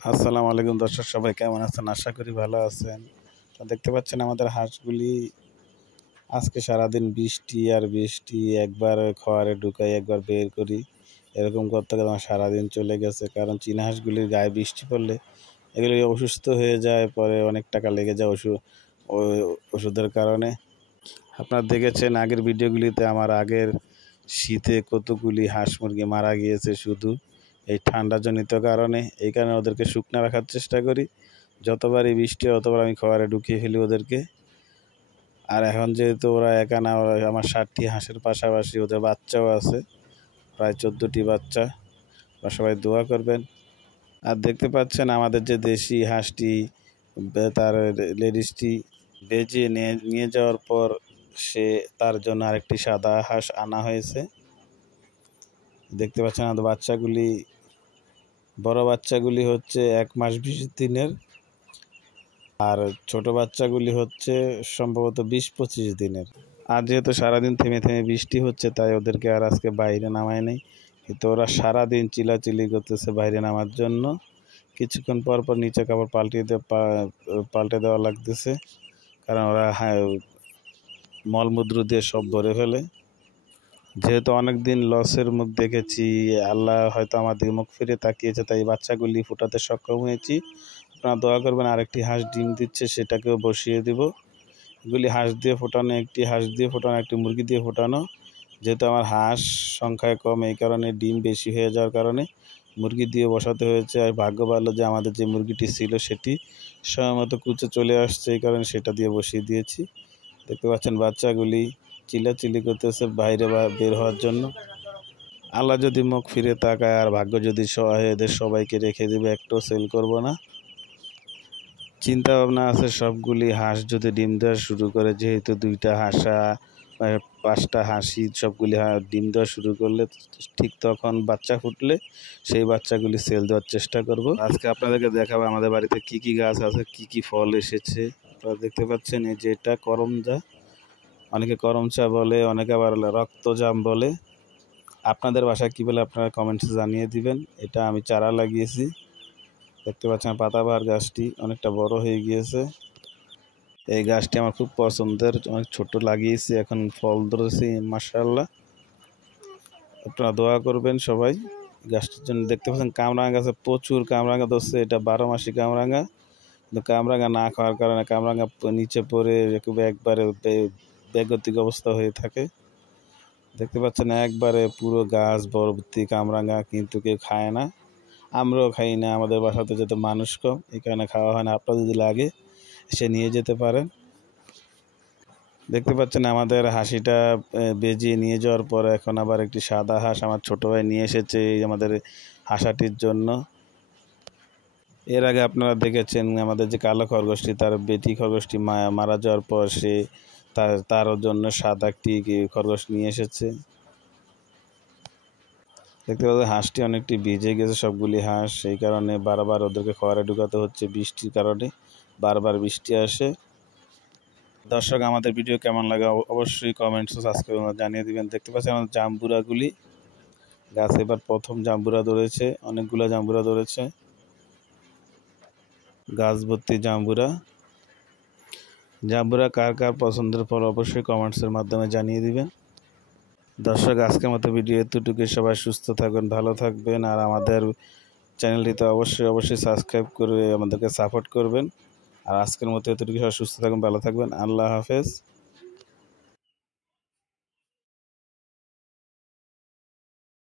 আসসালামু আলাইকুম দর্শক, সবাই কেমন আছেন? আশা করি ভালো আছেন। তো দেখতে পাচ্ছেন আমাদের হাঁসগুলি আজকে সারাদিন বৃষ্টি আর বৃষ্টি, একবার খোয়ারে ঢুকাই একবার বের করি, এরকম করতে করতে আমার সারাদিন চলে গেছে। কারণ চীনা হাঁসগুলির গায়ে বৃষ্টি পড়লে এগুলি অসুস্থ হয়ে যায়, পরে অনেক টাকা লেগে যায় ওষুধের কারণে। আপনারা দেখেছেন আগের ভিডিওগুলিতে আমার আগের শীতে কতগুলি হাঁস মুরগি মারা গিয়েছে শুধু এই ঠান্ডাজনিত কারণে। এই কারণে ওদেরকে শুকনো রাখার চেষ্টা করি। যতবারই বৃষ্টি হয় ততবার আমি খাবারে ঢুকিয়ে ফেলি ওদেরকে। আর এখন যেহেতু ওরা একা না, আমার 60টি হাঁসের পাশাপাশি ওদের বাচ্চাও আছে, প্রায় 14টি বাচ্চা। সবাই দোয়া করবেন। আর দেখতে পাচ্ছেন আমাদের যে দেশি হাঁসটি, তার লেডিসটি বেজে নিয়ে যাওয়ার পর তার জন্য আরেকটি সাদা হাঁস আনা হয়েছে। দেখতে পাচ্ছেন আমাদের বাচ্চাগুলি, বড় বাচ্চাগুলি হচ্ছে 1 মাস 20 দিনের, আর ছোট বাচ্চাগুলি হচ্ছে সম্ভবত 20-25 দিনের। আর যেহেতু সারাদিন থেমে থেমে বৃষ্টি হচ্ছে, তাই ওদেরকে আর আজকে বাইরে নামায় নেই, কিন্তু ওরা সারাদিন চিল্লাচিল্লি করতেছে বাইরে নামার জন্য। কিছুক্ষণ পর পর নিচে কাপড় পাল্টে দেওয়া লাগতেছে, কারণ ওরা মলমূত্র দিয়ে সব ভরে ফেলে। যেহেতু অনেক দিন লসের মুখ দেখেছি, আল্লাহ হয়তো আমাদের মুখ ফিরে তাকিয়েছে, তাই বাচ্চাগুলি ফোটাতে সক্ষম হয়েছি। আপনারা দোয়া করবেন। আরেকটি হাঁস ডিম দিচ্ছে, সেটাকেও বসিয়ে দেব। এগুলি হাঁস দিয়ে ফোটানো, একটি হাঁস দিয়ে ফোটানো, একটি মুরগি দিয়ে ফোটানো। যেহেতু আমার হাঁস সংখ্যায় কম, এই কারণে ডিম বেশি হয়ে যাওয়ার কারণে মুরগি দিয়ে বসাতে হয়েছে। আর ভাগ্য ভালো যে আমাদের যে মুরগিটি ছিল সেটি সময়মতো কুচে চলে আসছে, এই কারণে সেটা দিয়ে বসিয়ে দিয়েছি। দেখতে পাচ্ছেন বাচ্চাগুলি চিল্লাচিল্লি করতেছে বাইরে বের হওয়ার জন্য। আল্লাহ যদি মুখ ফিরে তাকায় আর ভাগ্য যদি সহায়, এদের সবাইকে রেখে দেবে, একটাও সেল করব না। চিন্তা ভাবনা আছে সবগুলি হাঁস যদি ডিম দেওয়া শুরু করে, যেহেতু 2টা হাঁসা 5টা হাঁসি সবগুলি ডিম দেওয়া শুরু করলে, ঠিক তখন বাচ্চা ফুটলে সেই বাচ্চাগুলি সেল দেওয়ার চেষ্টা করব। আজকে আপনাদেরকে দেখাবো আমাদের বাড়িতে কি কি গাছ আছে, কি কি ফল এসেছে। আপনারা দেখতে পাচ্ছেন এই যে এটা করমজা, অনেকে করমচা বলে, অনেকে আবার রক্তজাম বলে। আপনাদের বাসায় কী বলে আপনারা কমেন্টসে জানিয়ে দিবেন। এটা আমি চারা লাগিয়েছি। দেখতে পাচ্ছেন পাতাবাহার গাছটি অনেকটা বড় হয়ে গিয়েছে। এই গাছটি আমার খুব পছন্দের, অনেক ছোট লাগিয়েছি, এখন ফল ধরেছি মাশাআল্লাহ। আপনারা দোয়া করবেন সবাই গাছটির জন্য। দেখতে পাচ্ছেন কামরাঙা গাছে প্রচুর কামরাঙা ধরছে, এটা 12 মাসি কামরাঙা। কিন্তু কামরাঙা না খাওয়ার কারণে কামরাঙা নিচে পড়ে একবারে বেগতিক অবস্থা হয়ে থাকে। দেখতে পাচ্ছেন একবারে পুরো গাছ ভর্তি কামরাঙা, কিন্তু কেউ খায় না, আমরাও খাই না। আমাদের বাসাতে যেহেতু মানুষ কম, এই কারণে খাওয়া হয় না। আপনার যদি লাগে এসে নিয়ে যেতে পারেন। দেখতে পাচ্ছেন আমাদের হাঁসিটা বেজিয়ে নিয়ে যাওয়ার পর এখন আবার একটি সাদা হাঁস আমার ছোট ভাই নিয়ে এসেছে আমাদের হাঁসাটির জন্য। এর আগে আপনারা দেখেছেন আমাদের যে কালো খরগোশটি, তার বেটি খরগোশটি মারা যাওয়ার পর তার জন্য সাদা একটি খরগোশ নিয়ে এসেছে। দেখতে পাচ্ছেন হাঁসটি অনেকটি ভিজে গেছে সবগুলি হাঁস, সেই কারণে বারবার ওদেরকে খাবারে ঢুকাতে হচ্ছে। বৃষ্টির কারণে বারবার বৃষ্টি আসে। দর্শক, আমাদের ভিডিও কেমন লাগে অবশ্যই কমেন্টস সাবস্ক্রাইব জানিয়ে দিবেন। দেখতে পাচ্ছেন আমাদের জাম্বুরাগুলি গাছে এবার প্রথম জাম্বুরা ধরেছে, অনেকগুলো জাম্বুরা ধরেছে, গাছ ভর্তি জাম্বুরা। কার কার পছন্দের ফল অবশ্যই কমেন্টসের মাধ্যমে জানিয়ে দিবেন। দর্শক, আজকের মতো ভিডিও এতটুকু। সবাই সুস্থ থাকবেন, ভালো থাকবেন, আর আমাদের চ্যানেলটিতে অবশ্যই সাবস্ক্রাইব করে আমাদেরকে সাপোর্ট করবেন। আর আজকের মতো এতটুকু। সবাই সুস্থ থাকবেন, ভালো থাকবেন। আল্লাহ হাফেজ।